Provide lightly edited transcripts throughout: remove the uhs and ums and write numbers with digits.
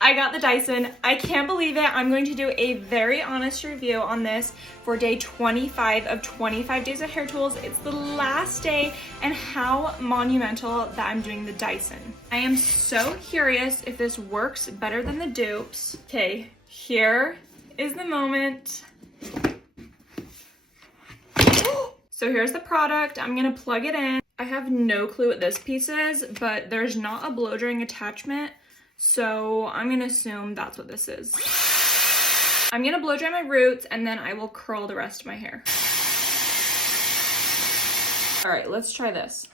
I got the Dyson. I can't believe it. I'm going to do a very honest review on this for day 25 of 25 days of hair tools. It's the last day, and how monumental that I'm doing the Dyson. I am so curious if this works better than the dupes. Okay, here is the moment. So here's the product. I'm gonna plug it in. I have no clue what this piece is, but there's not a blow drying attachment, so I'm gonna assume that's what this is. I'm gonna blow dry my roots and then I will curl the rest of my hair. All right, let's try this.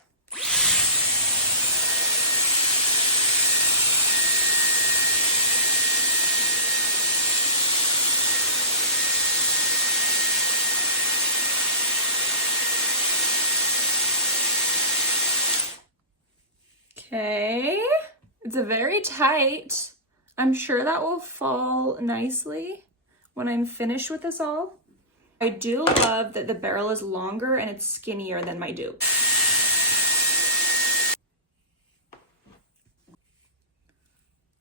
Okay, it's a very tight. I'm sure that will fall nicely when I'm finished with this all. I do love that the barrel is longer and it's skinnier than my dupe.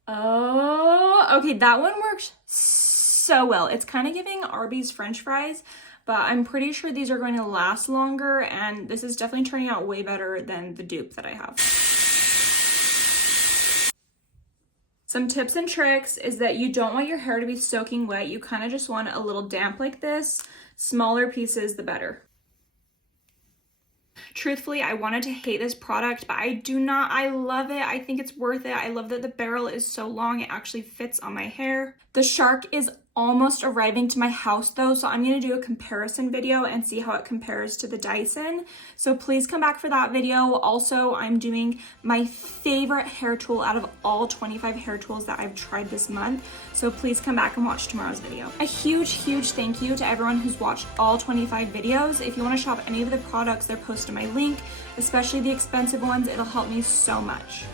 Oh, okay, that one works so well. It's kind of giving Arby's French fries, but I'm pretty sure these are going to last longer, and this is definitely turning out way better than the dupe that I have. Some tips and tricks is that you don't want your hair to be soaking wet. You kind of just want it a little damp like this. Smaller pieces, the better. Truthfully, I wanted to hate this product, but I do not. I love it. I think it's worth it. I love that the barrel is so long. It actually fits on my hair. The Shark is almost arriving to my house though, so I'm going to do a comparison video and see how it compares to the Dyson. So please come back for that video. Also, I'm doing my favorite hair tool out of all 25 hair tools that I've tried this month. So please come back and watch tomorrow's video. A huge thank you to everyone who's watched all 25 videos. If you want to shop any of the products, they're posted in my link, especially the expensive ones. It'll help me so much.